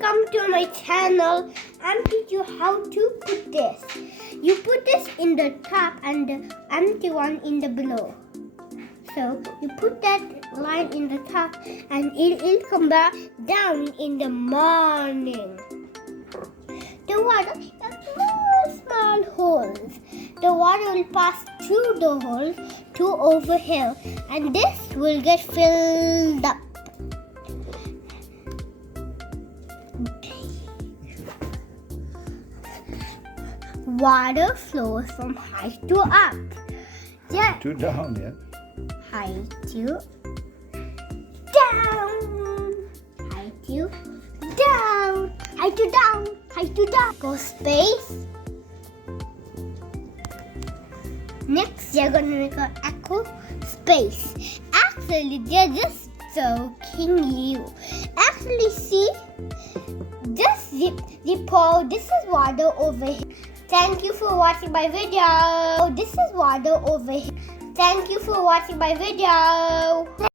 welcome to my channel. I'm teach you how to put this. You put this in the top and the empty one in the below. So you put that line in the top and it will come back down in the morning. The water has small holes. The water will pass through the holes to over here and this will get filled up. Water flows from high to up. Yeah. To down, yeah. High to down. High to down. High to down. High to down. Go space. Next, you're gonna make an echo space. Actually, they're just joking you. Actually, see, just zip pour. This is water over here. Thank you for watching my video. This is water over here. Thank you for watching my video.